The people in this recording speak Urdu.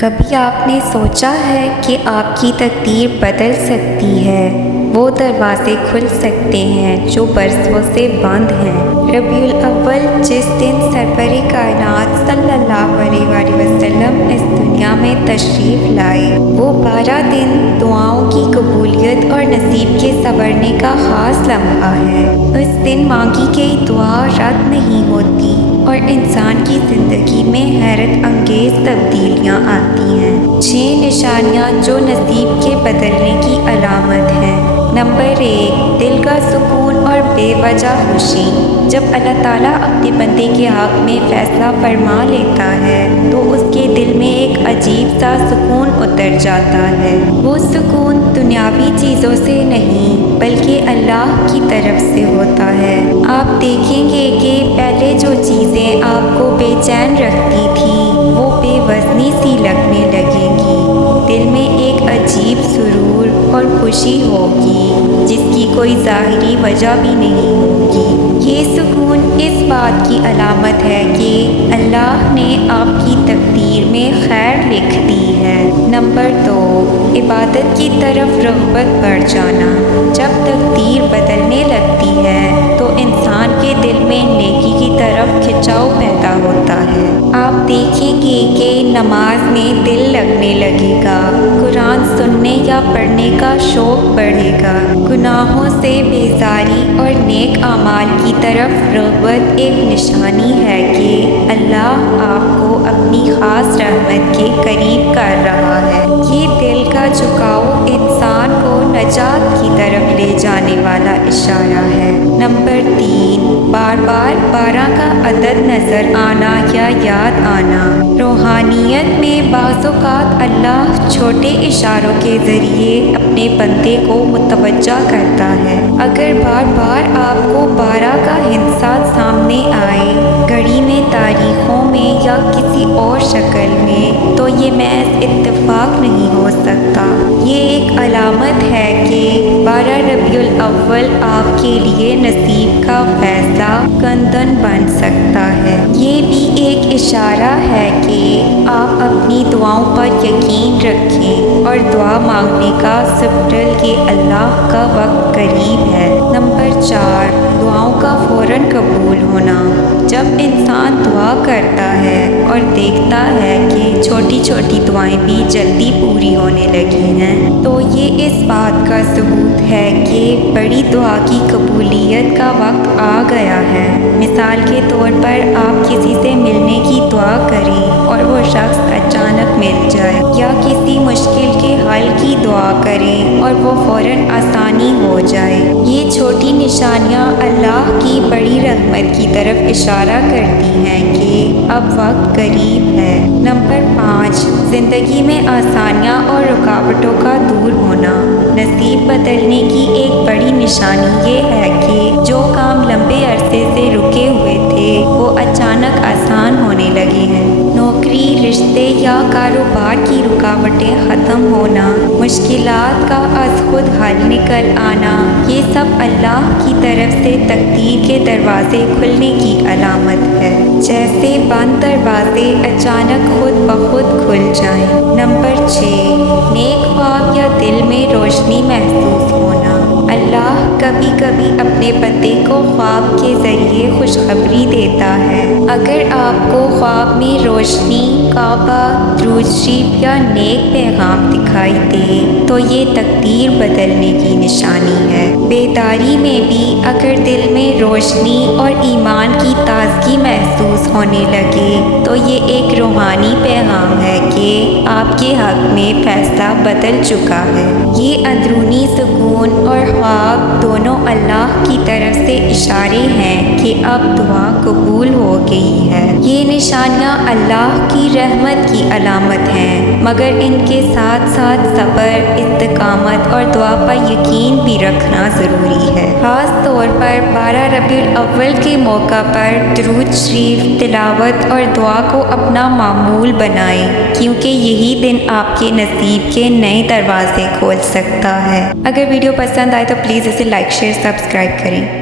کبھی آپ نے سوچا ہے کہ آپ کی تقدیر بدل سکتی ہے؟ وہ دروازے کھل سکتے ہیں جو برسوں سے بند ہیں۔ ربیع الاول جس دن سرور کائنات صلی اللہ علیہ وسلم اس دنیا میں تشریف لائے، وہ 12 دن دعاؤں کی قبولیت اور نصیب کے سنورنے کا خاص لمحہ ہے۔ اس دن مانگی گئی دعا رد نہیں ہوتی اور انسان کی زندگی میں حیرت انگیز تبدیلیاں آتی ہیں۔ 6 نشانیاں جو نصیب کے بدلنے کی علامت ہیں۔ نمبر 1، دل کا سکون اور بے وجہ خوشی۔ جب اللہ تعالیٰ اپنے بندے کے حق میں فیصلہ فرما لیتا ہے تو اس کے دل میں ایک عجیب سا سکون اتر جاتا ہے۔ وہ سکون دنیاوی چیزوں سے نہیں بلکہ اللہ کی طرف سے ہوتا ہے۔ آپ دیکھیں گے کہ پہلے جو چیزیں آپ کو بے چین رکھتی تھیں وہ بے وزنی سی لگنے لگیں گی۔ دل میں ایک عجیب سرور اور خوشی ہوگی جس کی کوئی ظاہری وجہ بھی نہیں ہوگی۔ یہ سکون اس بات کی علامت ہے کہ اللہ نے آپ کی تقدیر میں خیر لکھ دی ہے۔ نمبر 2، عبادت کی طرف رغبت بڑھ جانا۔ جب تقدیر بدلنے لگتی ہے تو انسان کے دل میں نیکی کی طرف کھنچاؤ پیدا ہوتا ہے۔ آپ دیکھیں گے کہ نماز میں دل لگنے لگے گا، قرآن سننے یا پڑھنے کا شوق بڑھے گا، گناہوں سے بیزاری اور نیک اعمال کی طرف رغبت ایک نشانی ہے کہ اللہ آپ کو اپنی خاص رحمت کے قریب کر رہا ہے۔ یہ دل کا جھکاؤ انسان کو نجات کی طرف لے جانے والا اشارہ ہے۔ نمبر 3، بار بار 12 کا عدد نظر آنا یا یاد آنا۔ روحانیت میں بعض اوقات اللہ چھوٹے اشاروں کے ذریعے اپنے بندے کو متوجہ کرتا ہے۔ اگر بار بار آپ کو 12 کا ہندسہ سامنے آئے، گھڑی میں، تاریخوں میں یا کسی اور شکل میں، تو یہ محض اتفاق نہیں ہو سکتا۔ یہ ایک علامت ہے کہ 12 ربیع الاول آپ کے لیے نصیب کا فیصلہ کندن بن سکتا ہے۔ یہ بھی ایک اشارہ ہے کہ آپ اپنی دعاؤں پر یقین رکھیں اور دعا مانگنے کا سبٹل کہ اللہ کا وقت قریب ہے۔ نمبر 4، دعاؤں کا فوراً قبول ہونا۔ جب انسان دعا کرتا ہے اور دیکھتا ہے کہ چھوٹی چھوٹی دعائیں بھی جلدی پوری ہونے لگی ہیں تو یہ اس بات کا ثبوت ہے کہ بڑی دعا کی قبولیت کا وقت آ گیا ہے۔ مثال کے طور پر آپ کسی سے ملنے کی دعا کریں اور وہ شخص اچانک مل جائے، یا کسی مشکل کے حل کی دعا کریں اور وہ فوراً آسانی ہو جائے۔ یہ چھوٹی نشانیاں اللہ کی بڑی رحمت کی طرف اشارہ کرتی ہیں کہ اب وقت قریب ہے۔ نمبر 5، زندگی میں آسانیاں اور رکاوٹوں کا دور ہونا۔ نصیب بدلنے کی ایک بڑی نشانی یہ ہے کہ جو کام لمبے عرصے سے رکے ہوئے تھے وہ اچانک آسان ہونے لگے ہیں۔ نوکری، رشتے یا کاروبار کی رکاوٹیں ختم ہونا، مشکلات کا از خود حل نکل آنا، یہ سب اللہ کی طرف سے تقدیر کے دروازے کھلنے کی علامت ہے، جیسے بند دروازے اچانک خود بخود کھل جائیں۔ نمبر 6، نیک خواب یا دل میں روشنی محسوس ہونا۔ اللہ کبھی کبھی اپنے بندے کو خواب کے ذریعے خوشخبری دیتا ہے۔ اگر آپ کو خواب میں روشنی، کعبہ، درود شریف یا نیک پیغام دکھائی دے تو یہ تقدیر بدلنے کی نشانی ہے۔ بیداری میں بھی اگر دل میں روشنی اور ایمان کی تازگی محسوس ہونے لگے تو یہ ایک روحانی پیغام ہے کہ آپ کے حق میں فیصلہ بدل چکا ہے۔ یہ اندرونی سکون اور خواب دونوں اللہ کی طرف سے اشارے ہیں کہ اب دعا قبول ہو گئی ہے۔ یہ نشانیاں اللہ کی رحمت کی علامت ہیں، مگر ان کے ساتھ ساتھ صبر، استقامت اور دعا پر یقین بھی رکھنا ضروری ہے۔ خاص طور پر 12 ربیع الاول کے موقع پر درود شریف تلاوت اور دعا کو اپنا معمول بنائیں، کیونکہ یہی دن آپ کے نصیب کے نئے دروازے کھول سکتا ہے۔ اگر ویڈیو پسند آئے تو پلیز اسے لائک، شیئر، سبسکرائب کریں۔